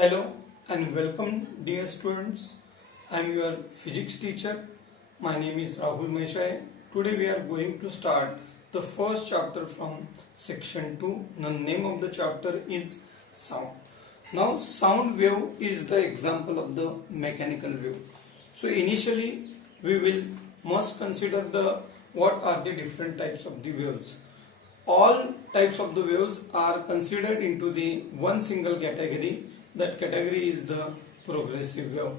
Hello and welcome dear students. I am your physics teacher. My name is Rahul Meshai. Today we are going to start the first chapter from section 2. The name of the chapter is sound. Now sound wave is the example of the mechanical wave. So initially we will must consider the what are the different types of the waves. All types of the waves are considered into the one single category. That category is the progressive wave.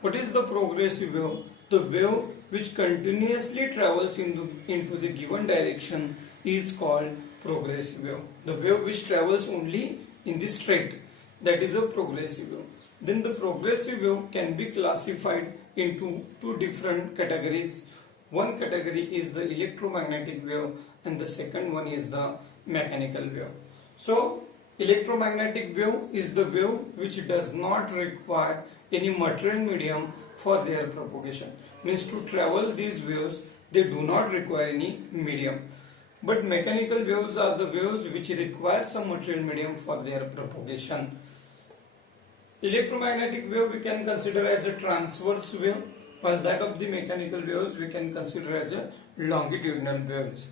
What is the progressive wave? The wave which continuously travels into the given direction is called progressive wave. The wave which travels only in the straight, that is a progressive wave. Then the progressive wave can be classified into two different categories. One category is the electromagnetic wave and the second one is the mechanical wave. So electromagnetic wave is the wave which does not require any material medium for their propagation. Means to travel these waves they do not require any medium. But mechanical waves are the waves which require some material medium for their propagation. Electromagnetic wave we can consider as a transverse wave, while that of the mechanical waves we can consider as a longitudinal waves.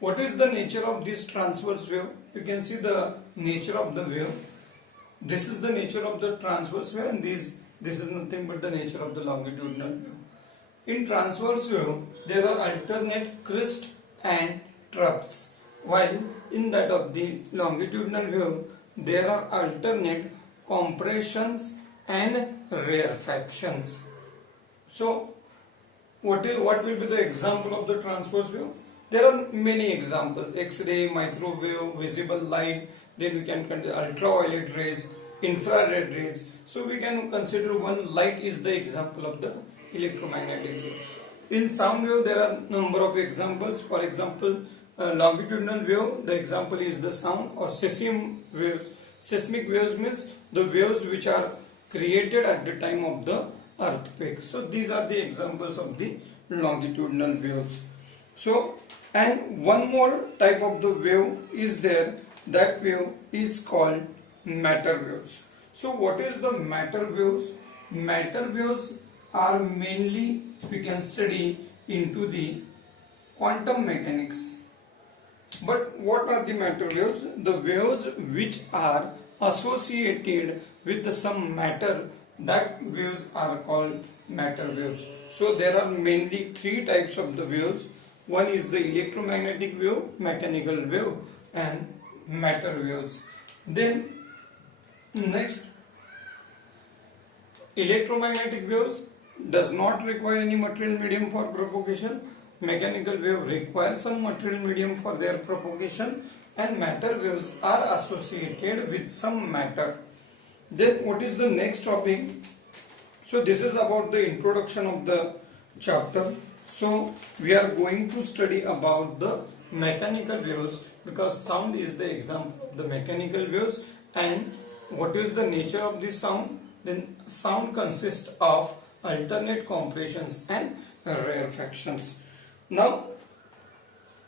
What is the nature of this transverse wave? You can see the nature of the wave. This is the nature of the transverse wave and this is nothing but the nature of the longitudinal wave. In transverse wave there are alternate crest and troughs, while in that of the longitudinal wave there are alternate compressions and rarefactions. So what will be the example of the transverse wave? There are many examples: X-ray, microwave, visible light, then we can consider ultraviolet rays, infrared rays. So we can consider one light is the example of the electromagnetic wave. In sound wave there are number of examples. For example, longitudinal wave, the example is the sound or seismic waves. Seismic waves means the waves which are created at the time of the earthquake. So these are the examples of the longitudinal waves. So, and one more type of the wave is there. That wave is called matter waves. So what is the matter waves? Matter waves are mainly we can study into the quantum mechanics. But what are the matter waves? The waves which are associated with some matter, that waves are called matter waves. So there are mainly three types of the waves. One is the electromagnetic wave, mechanical wave and matter waves. Then next, electromagnetic waves does not require any material medium for propagation. Mechanical wave requires some material medium for their propagation, and matter waves are associated with some matter. Then what is the next topic? So this is about the introduction of the chapter. So we are going to study about the mechanical waves, because sound is the example of the mechanical waves. And what is the nature of this sound? Then sound consists of alternate compressions and rarefactions. Now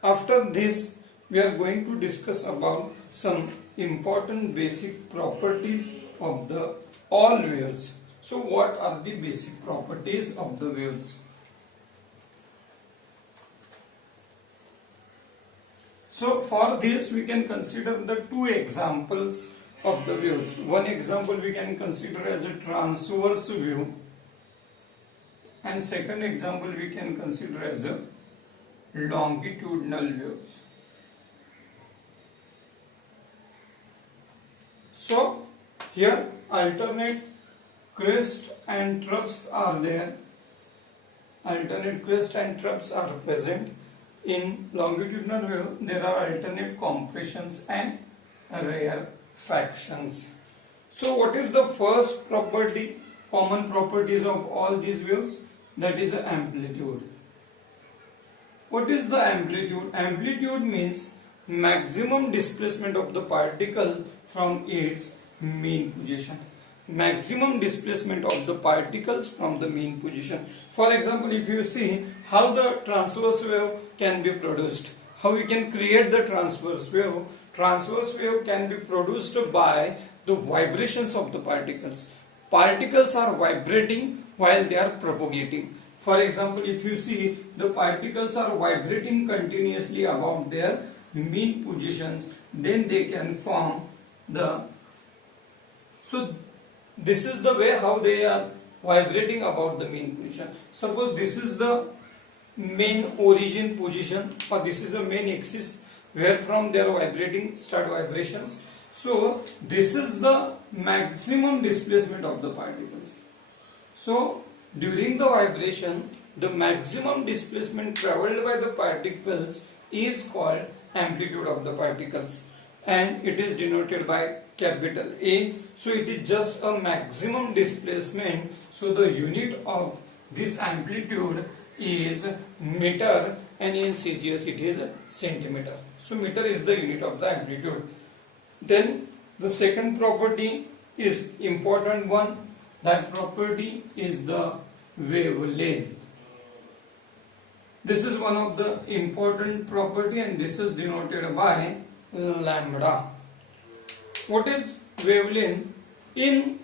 after this we are going to discuss about some important basic properties of the all waves. So what are the basic properties of the waves? So for this we can consider the two examples of the waves. One example we can consider as a transverse wave, and second example we can consider as a longitudinal waves. So here alternate crest and troughs are there. Alternate crest and troughs are present. In longitudinal wave there are alternate compressions and rarefactions. So what is the first property, common properties of all these waves? That is the amplitude. What is the amplitude? Amplitude means maximum displacement of the particle from its mean position. Maximum displacement of the particles from the mean position. For example, if you see how the transverse wave can be produced, how we can create the transverse wave, transverse wave can be produced by the vibrations of the particles. Particles are vibrating while they are propagating. For example, if you see, the particles are vibrating continuously about their mean positions, then they can form the, so this is the way how they are vibrating about the mean position. Suppose this is the main origin position, or this is the main axis where from they are vibrating, start vibrations. So this is the maximum displacement of the particles. So during the vibration, the maximum displacement traveled by the particles is called amplitude of the particles, and it is denoted by capital A. So it is just a maximum displacement. So the unit of this amplitude is meter, and in CGS it is centimeter. So meter is the unit of the amplitude. Then the second property is important one. That property is the wavelength. This is one of the important property, and this is denoted by lambda. What is wavelength? In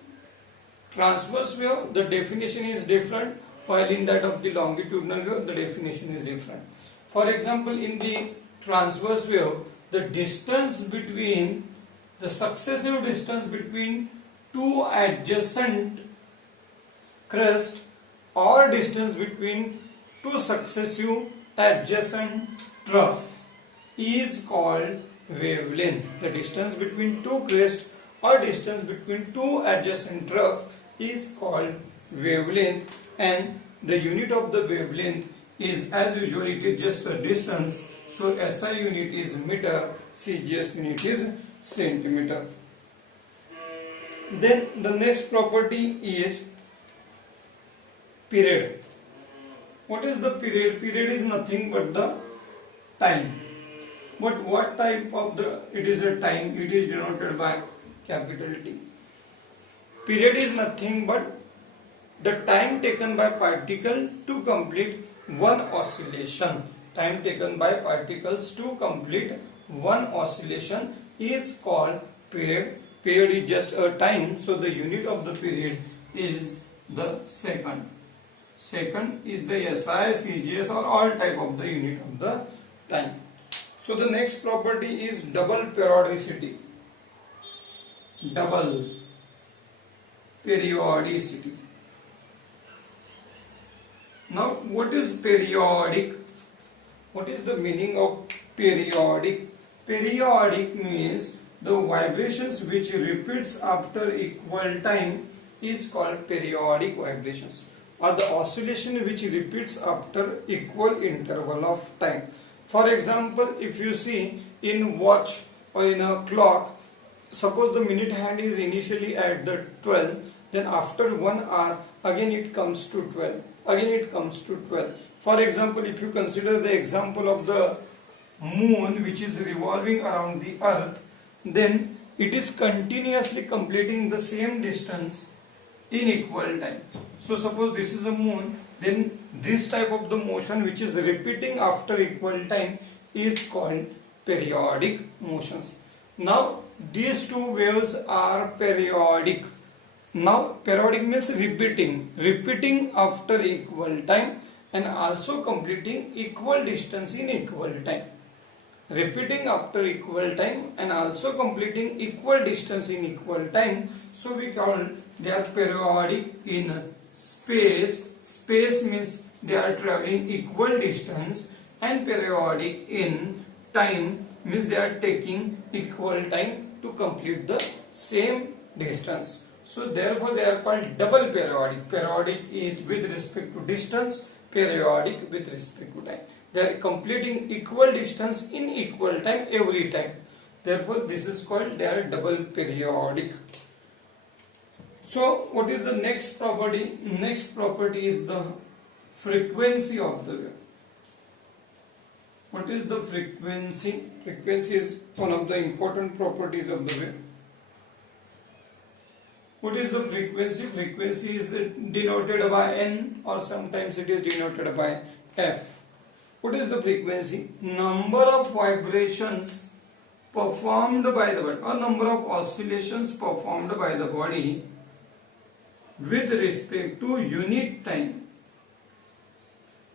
transverse wave, the definition is different, while in that of the longitudinal wave, the definition is different. For example, in the transverse wave, the distance between, the successive distance between two adjacent crests, or distance between two successive adjacent trough, is called wavelength. The distance between two crests or distance between two adjacent trough is called wavelength, and the unit of the wavelength is, as usual, it is just a distance. So SI unit is meter, CGS unit is centimeter. Then the next property is period. What is the period? Period is nothing but the time. But what type of the, it is a time, it is denoted by capital T. Period is nothing but the time taken by particle to complete one oscillation. Time taken by particles to complete one oscillation is called period. Period is just a time, so the unit of the period is the second. Second is the SI, CGS, or all type of the unit of the time. So the next property is double periodicity. Double periodicity. Now, what is periodic? What is the meaning of periodic? Periodic means the vibrations which repeats after equal time is called periodic vibrations, or the oscillation which repeats after equal interval of time. For example, if you see in watch or in a clock, suppose the minute hand is initially at the 12, then after 1 hour again it comes to 12, again it comes to 12. For example, if you consider the example of the moon which is revolving around the earth, then it is continuously completing the same distance in equal time. So suppose this is a moon, then this type of the motion which is repeating after equal time is called periodic motions. Now these two waves are periodic. Now periodic means repeating after equal time and also completing equal distance in equal time. Repeating after equal time and also completing equal distance in equal time. So we call they are periodic in space. Space means they are traveling equal distance, and periodic in time means they are taking equal time to complete the same distance. So therefore they are called double periodic. Periodic is with respect to distance, periodic with respect to time. They are completing equal distance in equal time every time. Therefore this is called they are double periodic. So what is the next property? Next property is the frequency of the wave. What is the frequency? Frequency is one of the important properties of the wave. What is the frequency? Frequency is denoted by N, or sometimes it is denoted by F. What is the frequency? Number of vibrations performed by the body, or number of oscillations performed by the body with respect to unit time.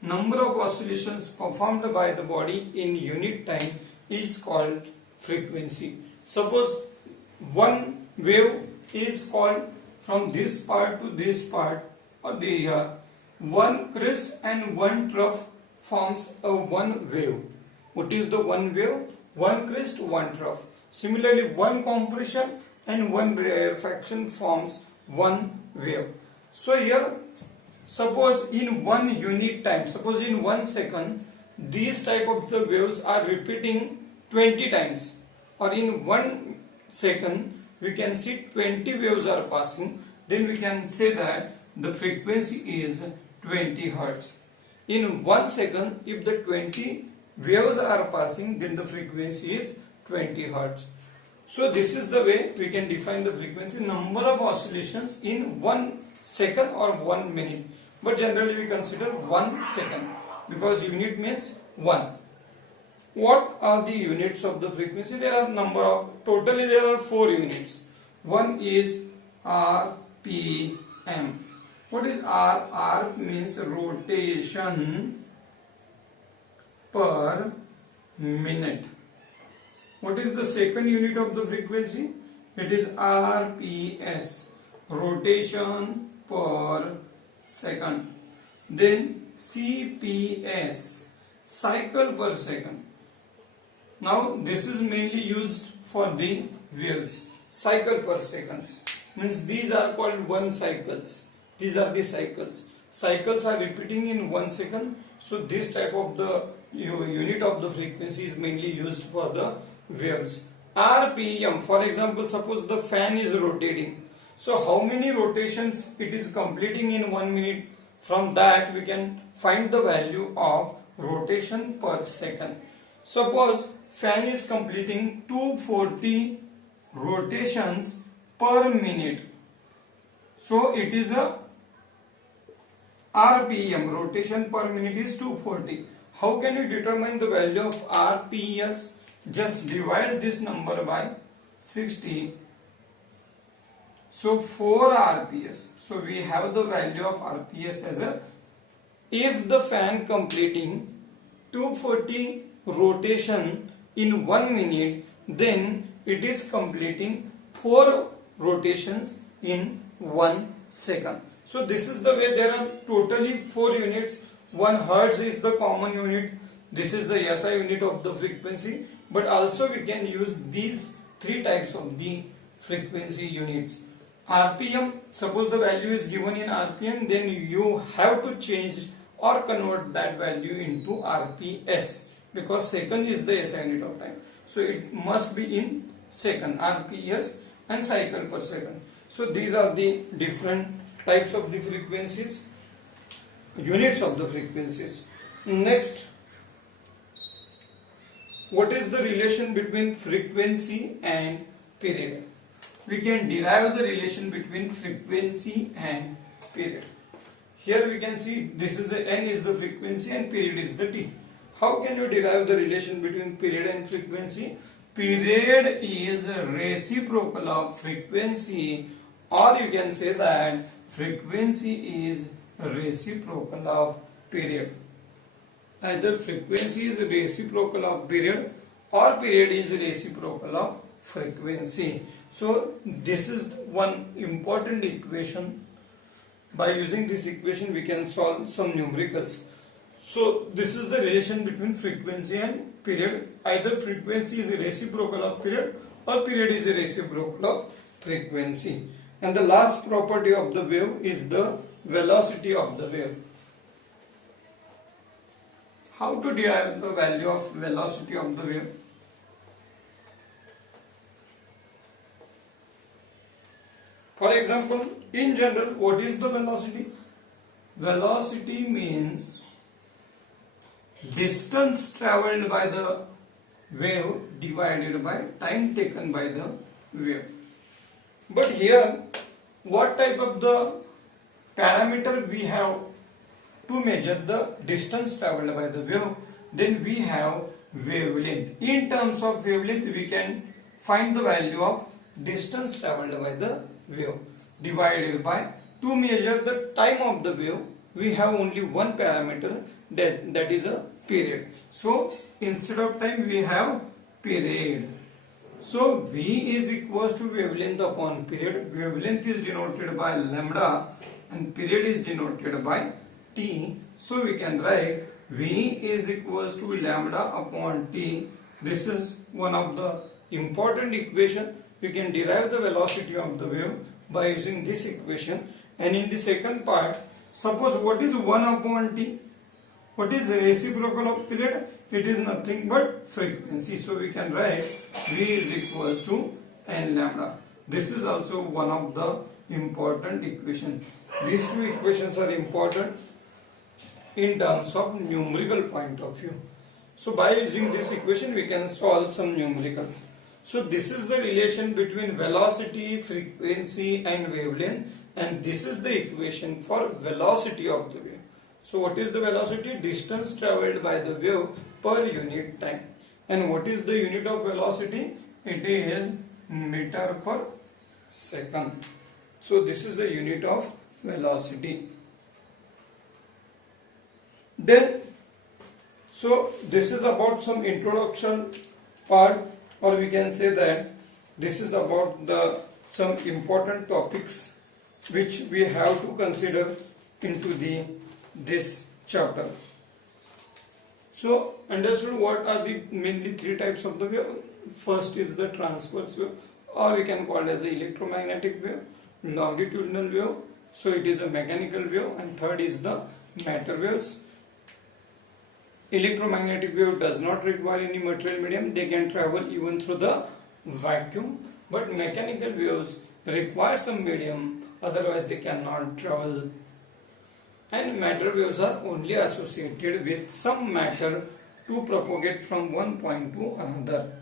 Number of oscillations performed by the body in unit time is called frequency. Suppose one wave is called from this part to this part of the ear. One crest and one trough forms a one wave. What is the one wave? One crest, one trough. Similarly, one compression and one rarefaction forms one wave. So here, suppose in one unit time, suppose in 1 second, these type of the waves are repeating 20 times, or in 1 second we can see 20 waves are passing, then we can say that the frequency is 20 Hertz. In 1 second, if the 20 waves are passing, then the frequency is 20 Hertz. So this is the way we can define the frequency, number of oscillations in 1 second or 1 minute. But generally we consider 1 second because unit means 1. What are the units of the frequency? There are totally there are 4 units. One is RPM. What is R? R means rotation per minute. What is the second unit of the frequency? It is RPS, rotation per second. Then CPS, cycle per second. Now this is mainly used for the waves. Cycle per seconds means these are called 1 cycles. These are the cycles. Cycles are repeating in 1 second. So this type of the unit of the frequency is mainly used for the waves. RPM, for example, suppose the fan is rotating. So how many rotations it is completing in 1 minute? From that we can find the value of rotation per second. Suppose fan is completing 240 rotations per minute. So it is a RPM, rotation per minute is 240. How can you determine the value of RPS? Just divide this number by 60. So 4 RPS. So we have the value of RPS as a, if the fan completing 240 rotation in 1 minute, then it is completing 4 rotations in 1 second. So this is the way. There are totally 4 units. 1 Hertz is the common unit. This is the SI unit of the frequency. But also we can use these 3 types of the frequency units. RPM, suppose the value is given in RPM, then you have to change or convert that value into RPS, because second is the SI unit of time. So it must be in second, RPS and cycle per second. So these are the different types of the frequencies, units of the frequencies. Next, what is the relation between frequency and period? We can derive the relation between frequency and period. Here we can see this is the N is the frequency and period is the T. How can you derive the relation between period and frequency? Period is a reciprocal of frequency, or you can say that frequency is a reciprocal of period. Either frequency is a reciprocal of period or period is a reciprocal of frequency. So this is one important equation. By using this equation we can solve some numericals. So this is the relation between frequency and period. Either frequency is a reciprocal of period or period is a reciprocal of frequency. And the last property of the wave is the velocity of the wave. How to derive the value of velocity of the wave? For example, in general, what is the velocity? Velocity means distance traveled by the wave divided by time taken by the wave. But here, what type of the parameter we have to measure the distance traveled by the wave? Then we have wavelength. In terms of wavelength, we can find the value of distance traveled by the wave divided by, to measure the time of the wave, we have only one parameter, that is a period. So instead of time we have period. So V is equals to wavelength upon period. Wavelength is denoted by lambda and period is denoted by T. So we can write V is equals to lambda upon T. This is one of the important equation. We can derive the velocity of the wave by using this equation. And in the second part, suppose what is 1 upon T? What is the reciprocal of period? It is nothing but frequency. So we can write V is equals to n lambda. This is also one of the important equation. These two equations are important in terms of numerical point of view. So by using this equation we can solve some numericals. So this is the relation between velocity, frequency and wavelength, and this is the equation for velocity of the wave. So what is the velocity? Distance traveled by the wave per unit time. And what is the unit of velocity? It is meter per second. So this is the unit of velocity. Then, so this is about some introduction part, or we can say that this is about the some important topics which we have to consider into this chapter. So understood what are the mainly three types of the wave. First is the transverse wave, or we can call it as the electromagnetic wave, longitudinal wave, so it is a mechanical wave, and third is the matter waves. Electromagnetic wave does not require any material medium, they can travel even through the vacuum, but mechanical waves require some medium, otherwise they cannot travel. And matter waves are only associated with some matter to propagate from one point to another.